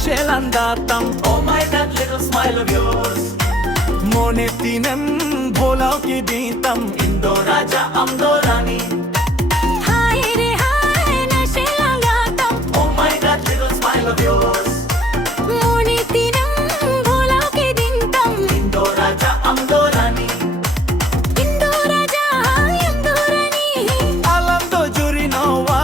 Shelandatam, oh my that little smile of yours. Monetinam bholao ki dintam, Indo Raja Amdo Rani. Hi re hi na Shelandatam, Oh my that little smile of yours. Monetinam bholao ki dintam, Indo Raja Amdo Rani. Indo Raja Amdo Rani. Alando juri nowa.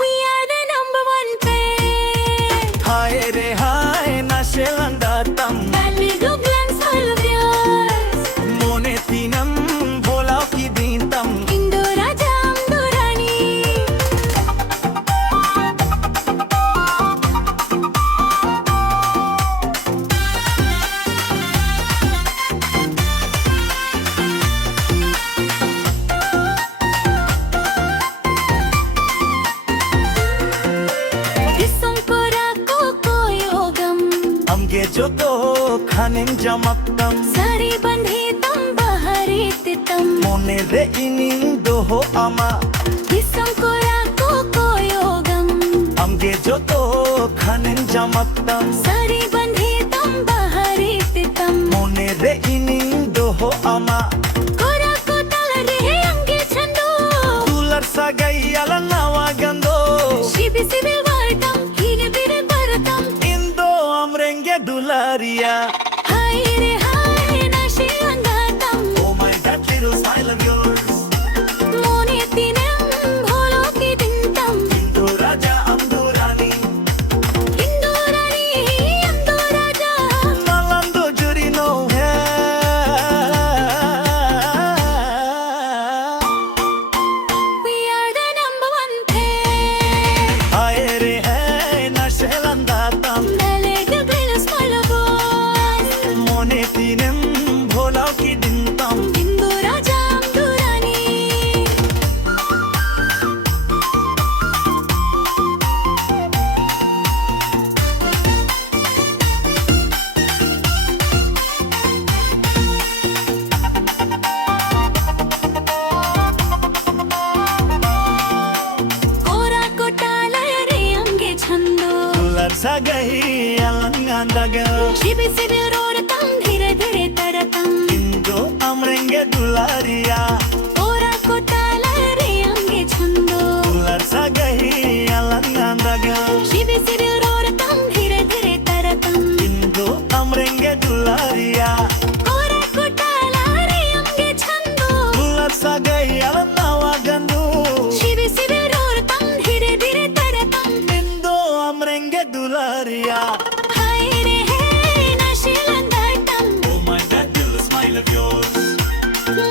We are the number one pair. Hi re hi na Shelandatam, That little glance all of yours. Monetinam bholao ki dintam. Indo Raja Amdo Rani. Isang ko koyogam. Amge joto khanin jamaktam. Sari bandhitam baharititam. Mone re inin doho ama. Isang ko koyogam. Amge joto khanin jamaktam. Sari bandhitam baharititam. Mone re inin doho ama. Kora ko talare ange chando. Tular sagai ala nawa gando. Shibi sibil vartam hige bire baratam. Indo amrenge dularia. Hi re hi na Shelandatam. Oh my that little smile of yours. Monetinam bholo ki dintam. Indo Raja Amdo Rani. Indo Rani Amdo Raja. Malando juri no hai. We are the number one pair. Hai re hai na Shelandatam. The little green smile of yours. Monetinam bholao ki dintam. Indo Raja Amdo Rani. Kora ko talare ange chando. Tular sagai ala daga. Shibi sibil roratam dhire dhire taratam. Indo amrenge dularia. Kora ko talare ange chando. Tular sagai ala daga. Shibi sibil roratam dhire dhire taratam. Indo amrenge dularia. Kora ko talare ange chando. Tular sagai ala nawa gandu. Shibi sibil roratam dhire dhire taratam. Indo amrenge dularia. Hi re hey na Shelandatam. Oh my that little smile of yours. Mo